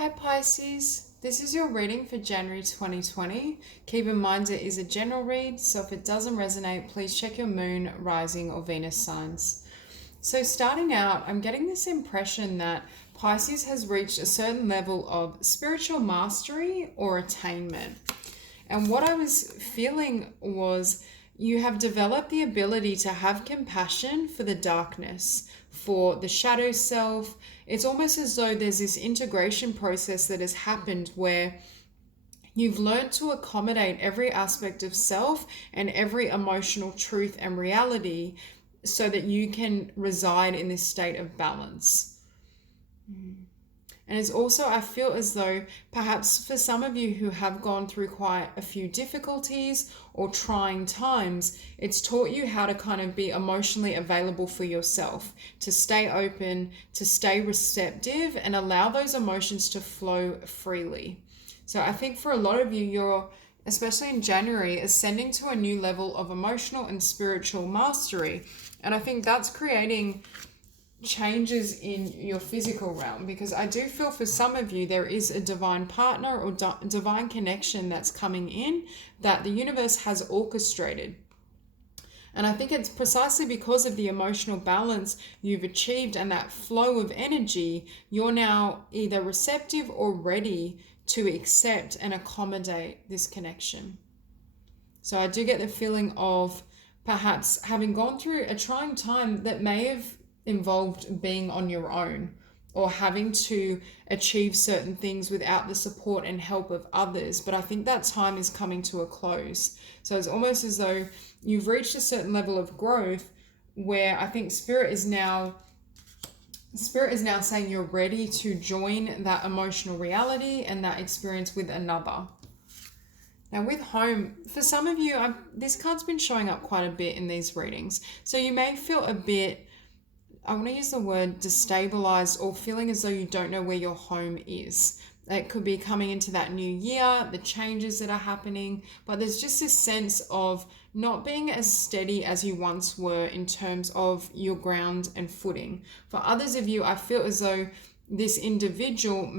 Hi Pisces, this is your reading for January 2020. Keep in mind it is a general read, so if it doesn't resonate, please check your moon, rising, or Venus signs. So starting out, I'm getting this impression that Pisces has reached a certain level of spiritual mastery or attainment. And what I was feeling was you have developed the ability to have compassion for the darkness, for the shadow self. It's almost as though there's this integration process that has happened where you've learned to accommodate every aspect of self and every emotional truth and reality so that you can reside in this state of balance. And it's also, I feel as though perhaps for some of you who have gone through quite a few difficulties or trying times, it's taught you how to kind of be emotionally available for yourself, to stay open, to stay receptive, and allow those emotions to flow freely. So I think for a lot of you, you're, especially in January, ascending to a new level of emotional and spiritual mastery. And I think that's creating changes in your physical realm, because I do feel for some of you there is a divine partner or divine connection that's coming in that the universe has orchestrated. And I think it's precisely because of the emotional balance you've achieved and that flow of energy, you're now either receptive or ready to accept and accommodate this connection. So I do get the feeling of perhaps having gone through a trying time that may have involved being on your own or having to achieve certain things without the support and help of others. But I think that time is coming to a close. So it's almost as though you've reached a certain level of growth where I think Spirit is now saying you're ready to join that emotional reality and that experience with another. Now with home, for some of you, this card's been showing up quite a bit in these readings. So you may feel a bit, I want to use the word destabilized, or feeling as though you don't know where your home is. It could be coming into that new year, the changes that are happening, but there's just this sense of not being as steady as you once were in terms of your ground and footing. For others of you, I feel as though this individual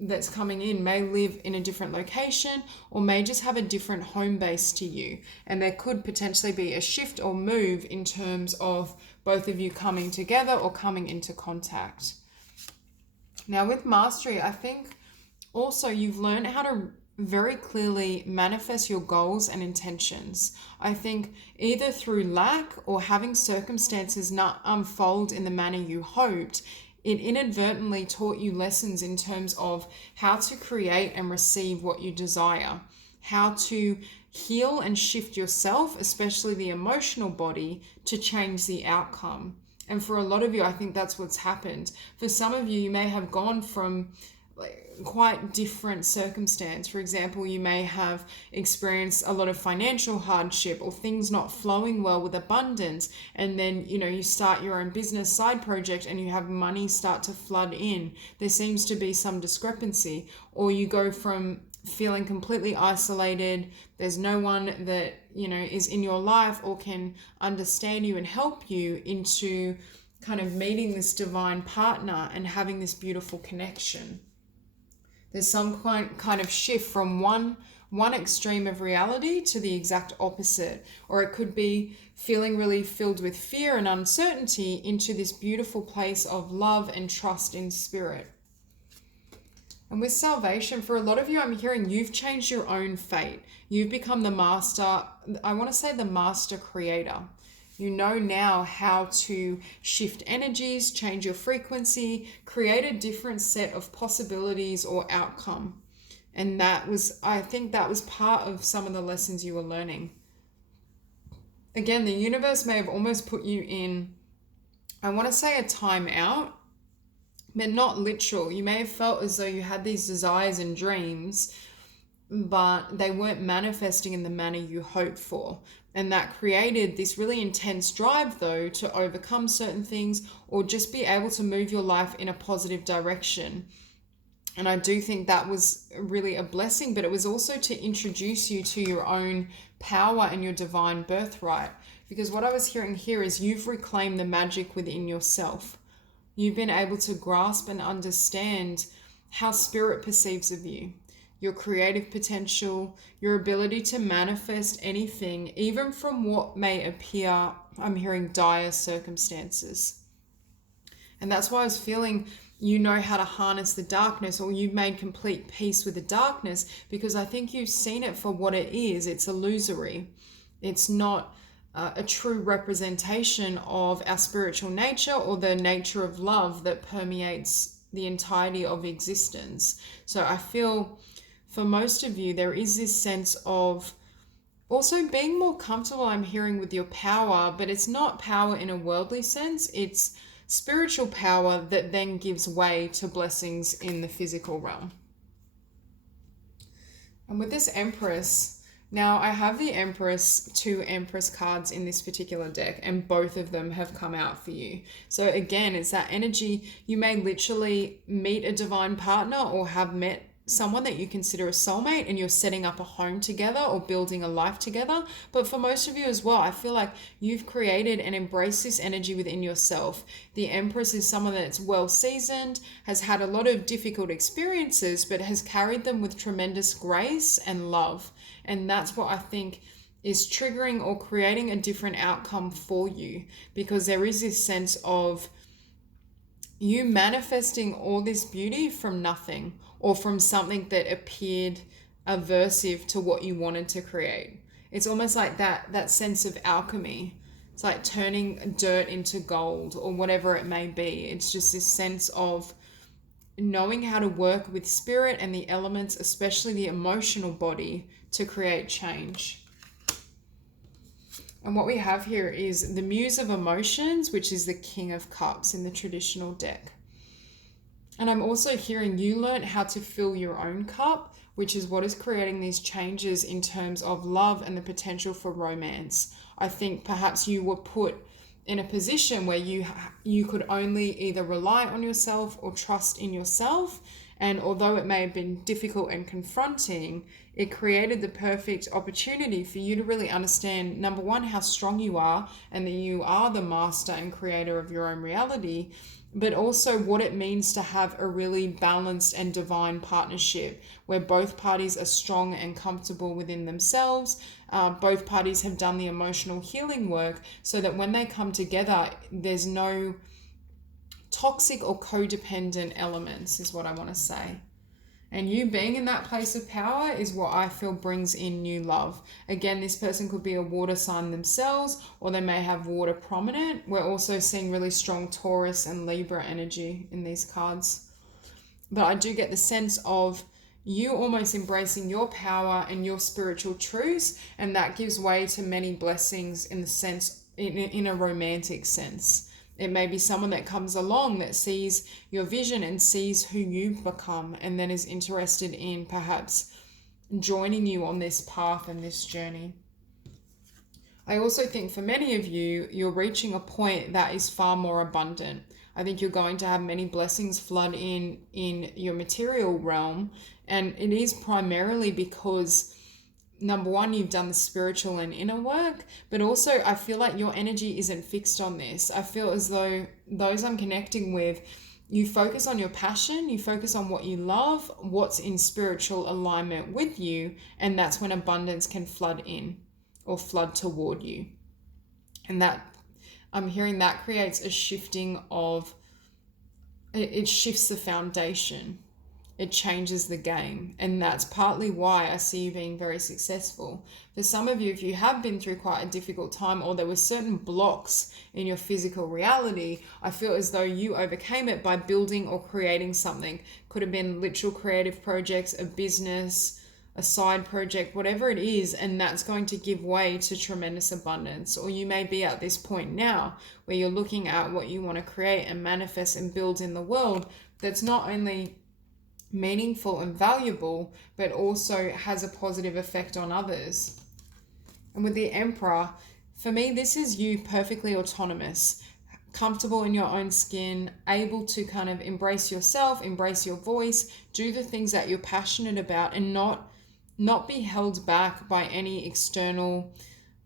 that's coming in may live in a different location or may just have a different home base to you. And there could potentially be a shift or move in terms of both of you coming together or coming into contact. Now with mastery, I think also you've learned how to very clearly manifest your goals and intentions. I think either through lack or having circumstances not unfold in the manner you hoped, it inadvertently taught you lessons in terms of how to create and receive what you desire, how to heal and shift yourself, especially the emotional body, to change the outcome. And for a lot of you, I think that's what's happened. For some of you, you may have gone from quite different circumstance. For example, you may have experienced a lot of financial hardship or things not flowing well with abundance, and then you start your own business side project and you have money start to flood in. There seems to be some discrepancy, or you go from feeling completely isolated, there's no one that is in your life or can understand you and help you, into kind of meeting this divine partner and having this beautiful connection. There's some kind of shift from one extreme of reality to the exact opposite. Or it could be feeling really filled with fear and uncertainty into this beautiful place of love and trust in spirit. And with salvation, for a lot of you, I'm hearing you've changed your own fate. You've become the master, I want to say the master creator. You know now how to shift energies, change your frequency, create a different set of possibilities or outcome. And I think that was part of some of the lessons you were learning. Again, the universe may have almost put you in, I want to say, a timeout, but not literal. You may have felt as though you had these desires and dreams, but they weren't manifesting in the manner you hoped for. And that created this really intense drive, though, to overcome certain things or just be able to move your life in a positive direction. And I do think that was really a blessing, but it was also to introduce you to your own power and your divine birthright. Because what I was hearing here is you've reclaimed the magic within yourself. You've been able to grasp and understand how spirit perceives of you, your creative potential, your ability to manifest anything, even from what may appear, I'm hearing, dire circumstances. And that's why I was feeling you know how to harness the darkness, or you've made complete peace with the darkness, because I think you've seen it for what it is. It's illusory. It's not a true representation of our spiritual nature or the nature of love that permeates the entirety of existence. So I feel for most of you, there is this sense of also being more comfortable, I'm hearing, with your power, but it's not power in a worldly sense. It's spiritual power that then gives way to blessings in the physical realm. And with this Empress, now I have the Empress, 2 Empress cards in this particular deck, and both of them have come out for you. So again, it's that energy. You may literally meet a divine partner or have met someone that you consider a soulmate, and you're setting up a home together or building a life together. But for most of you as well, I feel like you've created and embraced this energy within yourself. The Empress is someone that's well seasoned, has had a lot of difficult experiences, but has carried them with tremendous grace and love. And that's what I think is triggering or creating a different outcome for you, because there is this sense of you manifesting all this beauty from nothing, or from something that appeared aversive to what you wanted to create. It's almost like that sense of alchemy. It's like turning dirt into gold, or whatever it may be. It's just this sense of knowing how to work with spirit and the elements, especially the emotional body, to create change. And what we have here is the Muse of Emotions, which is the King of Cups in the traditional deck. And I'm also hearing you learn how to fill your own cup, which is what is creating these changes in terms of love and the potential for romance. I think perhaps you were put in a position where you could only either rely on yourself or trust in yourself. And although it may have been difficult and confronting, it created the perfect opportunity for you to really understand, number one, how strong you are, and that you are the master and creator of your own reality, but also what it means to have a really balanced and divine partnership where both parties are strong and comfortable within themselves. Both parties have done the emotional healing work, so that when they come together, there's no toxic or codependent elements, is what I want to say. And you being in that place of power is what I feel brings in new love. Again, this person could be a water sign themselves, or they may have water prominent. We're also seeing really strong Taurus and Libra energy in these cards. But I do get the sense of you almost embracing your power and your spiritual truths, and that gives way to many blessings in the sense, in a romantic sense. It may be someone that comes along that sees your vision and sees who you've become, and then is interested in perhaps joining you on this path and this journey. I also think for many of you, you're reaching a point that is far more abundant. I think you're going to have many blessings flood in your material realm, and it is primarily because, number one, you've done the spiritual and inner work, but also I feel like your energy isn't fixed on this. I feel as though those I'm connecting with, you focus on your passion, you focus on what you love, what's in spiritual alignment with you, and that's when abundance can flood in or flood toward you. And that, I'm hearing that creates a shifting of, it shifts the foundation. It changes the game. And that's partly why I see you being very successful. For some of you, if you have been through quite a difficult time, or there were certain blocks in your physical reality, I feel as though you overcame it by building or creating something. Could have been literal creative projects, a business, a side project, whatever it is, and that's going to give way to tremendous abundance. Or you may be at this point now where you're looking at what you want to create and manifest and build in the world that's not only meaningful and valuable, but also has a positive effect on others. And with the Emperor, for me, this is you perfectly autonomous, comfortable in your own skin, able to kind of embrace yourself, embrace your voice, do the things that you're passionate about, and not be held back by any external,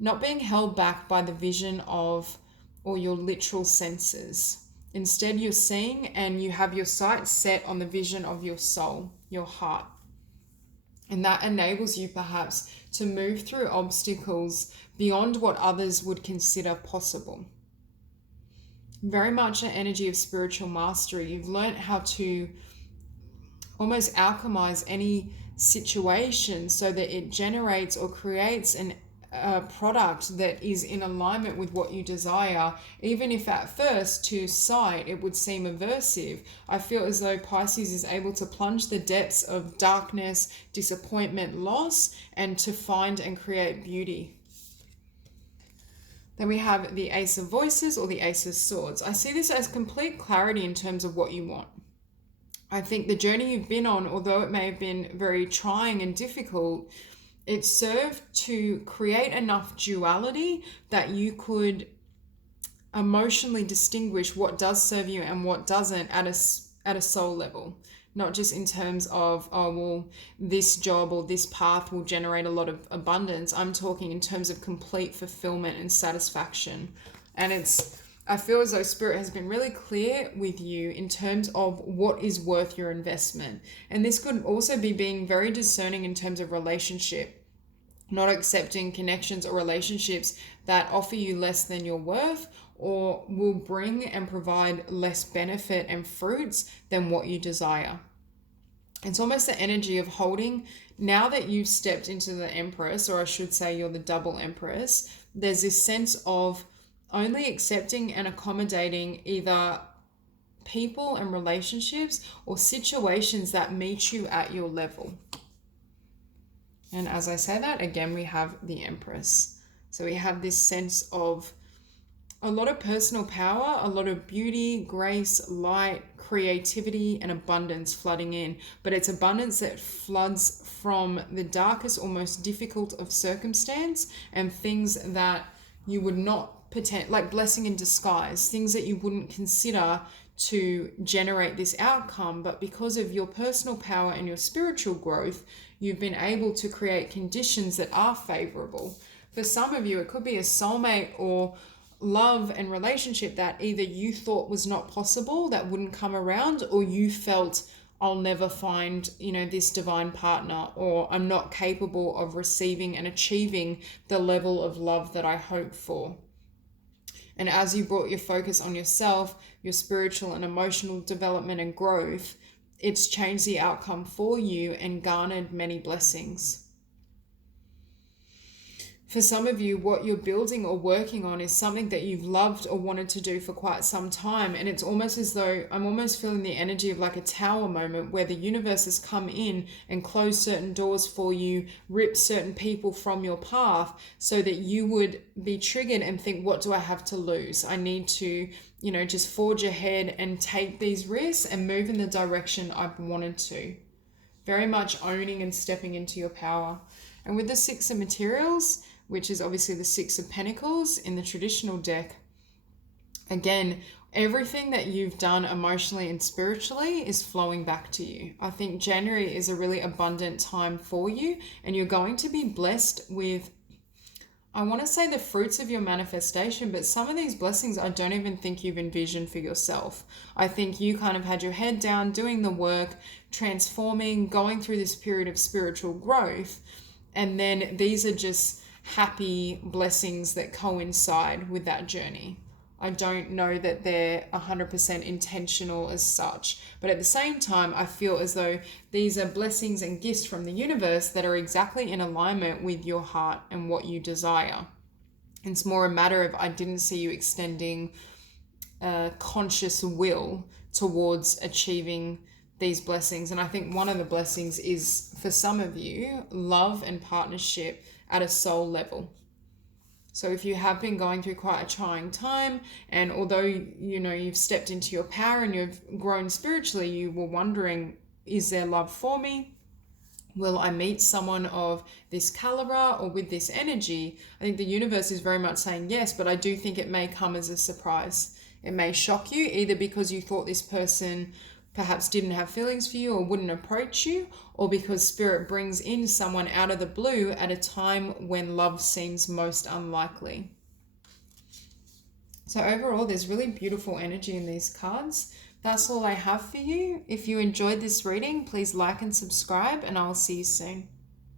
not being held back by the vision of, or your literal senses. Instead, you're seeing and you have your sights set on the vision of your soul, your heart. And that enables you perhaps to move through obstacles beyond what others would consider possible. Very much an energy of spiritual mastery. You've learned how to almost alchemize any situation so that it generates or creates a product that is in alignment with what you desire, even if at first to sight it would seem aversive. I feel as though Pisces is able to plunge the depths of darkness, disappointment, loss, and to find and create beauty. Then we have the Ace of Voices or the Ace of Swords. I see this as complete clarity in terms of what you want. I think the journey you've been on, although it may have been very trying and difficult, it served to create enough duality that you could emotionally distinguish what does serve you and what doesn't at a soul level. Not just in terms of, oh, well, this job or this path will generate a lot of abundance. I'm talking in terms of complete fulfillment and satisfaction. And I feel as though Spirit has been really clear with you in terms of what is worth your investment. And this could also be being very discerning in terms of relationship, not accepting connections or relationships that offer you less than your worth or will bring and provide less benefit and fruits than what you desire. It's almost the energy of holding, now that you've stepped into the Empress, or I should say you're the double Empress, there's this sense of only accepting and accommodating either people and relationships or situations that meet you at your level. And as I say that, again, we have the Empress. So we have this sense of a lot of personal power, a lot of beauty, grace, light, creativity, and abundance flooding in. But it's abundance that floods from the darkest, almost difficult of circumstance and things that you would not like blessing in disguise, things that you wouldn't consider to generate this outcome, but because of your personal power and your spiritual growth, you've been able to create conditions that are favorable. For some of you, it could be a soulmate or love and relationship that either you thought was not possible, that wouldn't come around, or you felt, I'll never find, this divine partner, or I'm not capable of receiving and achieving the level of love that I hope for. And as you brought your focus on yourself, your spiritual and emotional development and growth, it's changed the outcome for you and garnered many blessings. For some of you, what you're building or working on is something that you've loved or wanted to do for quite some time. And it's almost as though I'm almost feeling the energy of like a tower moment where the universe has come in and closed certain doors for you, ripped certain people from your path so that you would be triggered and think, what do I have to lose? I need to, just forge ahead and take these risks and move in the direction I've wanted to. Very much owning and stepping into your power. And with the Six of Materials, which is obviously the Six of Pentacles in the traditional deck, again, everything that you've done emotionally and spiritually is flowing back to you. I think January is a really abundant time for you, and you're going to be blessed with, I want to say, the fruits of your manifestation, but some of these blessings I don't even think you've envisioned for yourself. I think you kind of had your head down, doing the work, transforming, going through this period of spiritual growth, and then these are just happy blessings that coincide with that journey. I don't know that they're 100% intentional as such, but at the same time, I feel as though these are blessings and gifts from the universe that are exactly in alignment with your heart and what you desire. It's more a matter of, I didn't see you extending a conscious will towards achieving these blessings. And I think one of the blessings is, for some of you, love and partnership at a soul level. So if you have been going through quite a trying time, and although you've stepped into your power and you've grown spiritually, you were wondering, is there love for me? Will I meet someone of this caliber or with this energy? I think the universe is very much saying yes, but I do think it may come as a surprise. It may shock you, either because you thought this person perhaps didn't have feelings for you or wouldn't approach you, or because Spirit brings in someone out of the blue at a time when love seems most unlikely. So overall, there's really beautiful energy in these cards. That's all I have for you. If you enjoyed this reading, please like and subscribe, and I'll see you soon.